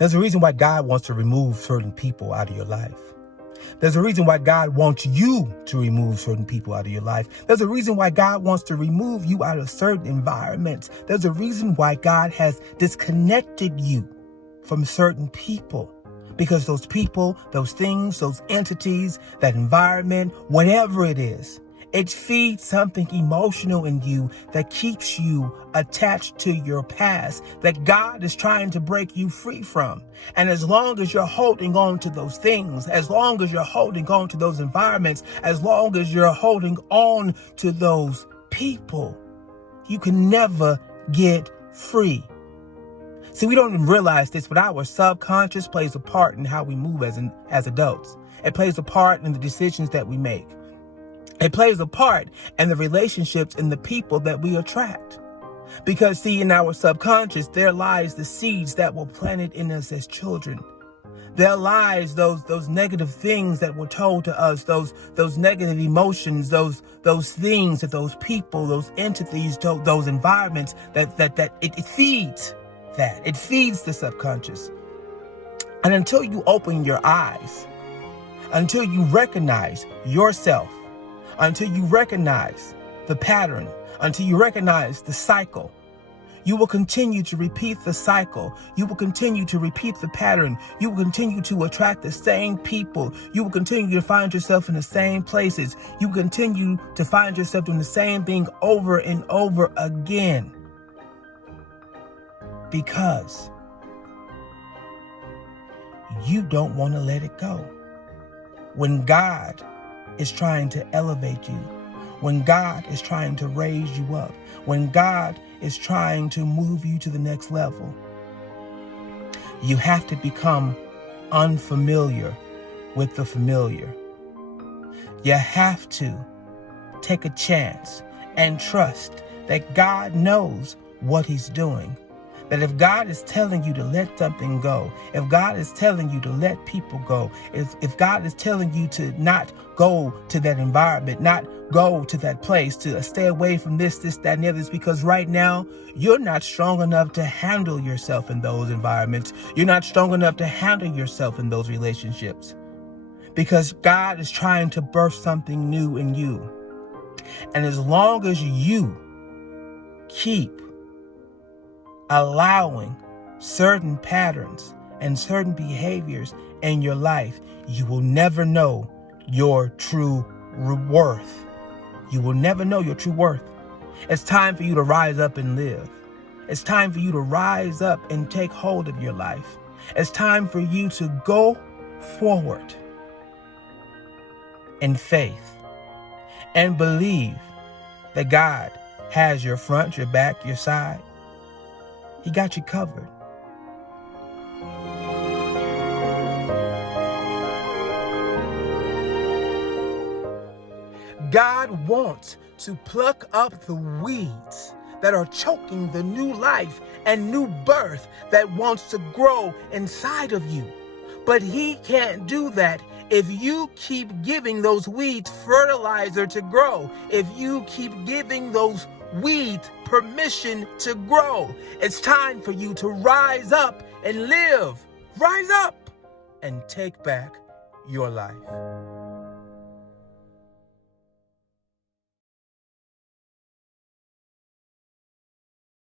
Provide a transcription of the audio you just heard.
There's a reason why God wants to remove certain people out of your life. There's a reason why God wants you to remove certain people out of your life. There's a reason why God wants to remove you out of certain environments. There's a reason why God has disconnected you from certain people. Because those people, those things, those entities, that environment, whatever it is, it feeds something emotional in you that keeps you attached to your past that God is trying to break you free from. And as long as you're holding on to those things, as long as you're holding on to those environments, as long as you're holding on to those people, you can never get free. See, we don't even realize this, but our subconscious plays a part in how we move as adults. It plays a part in the decisions that we make. It plays a part in the relationships and the people that we attract. Because, see, in our subconscious, there lies the seeds that were planted in us as children. There lies those negative things that were told to us, those negative emotions, those things that those people, those entities, those environments that it feeds that. It feeds the subconscious. And until you open your eyes, until you recognize yourself, until you recognize the pattern, until you recognize the cycle, you will continue to repeat the cycle. You will continue to repeat the pattern. You will continue to attract the same people. You will continue to find yourself in the same places. You will continue to find yourself doing the same thing over and over again. Because you don't want to let it go. When God is trying to elevate you, when God is trying to raise you up, when God is trying to move you to the next level, you have to become unfamiliar with the familiar. You have to take a chance and trust that God knows what He's doing. That if God is telling you to let something go, if God is telling you to let people go, if God is telling you to not go to that environment, not go to that place, to stay away from this, that, and the other, because right now you're not strong enough to handle yourself in those environments. You're not strong enough to handle yourself in those relationships. Because God is trying to birth something new in you. And as long as you keep allowing certain patterns and certain behaviors in your life, you will never know your true worth. You will never know your true worth. It's time for you to rise up and live. It's time for you to rise up and take hold of your life. It's time for you to go forward in faith and believe that God has your front, your back, your side. He got you covered. God wants to pluck up the weeds that are choking the new life and new birth that wants to grow inside of you. But He can't do that if you keep giving those weeds fertilizer to grow, if you keep giving those weeds permission to grow. It's time for you to rise up and live. Rise up and take back your life.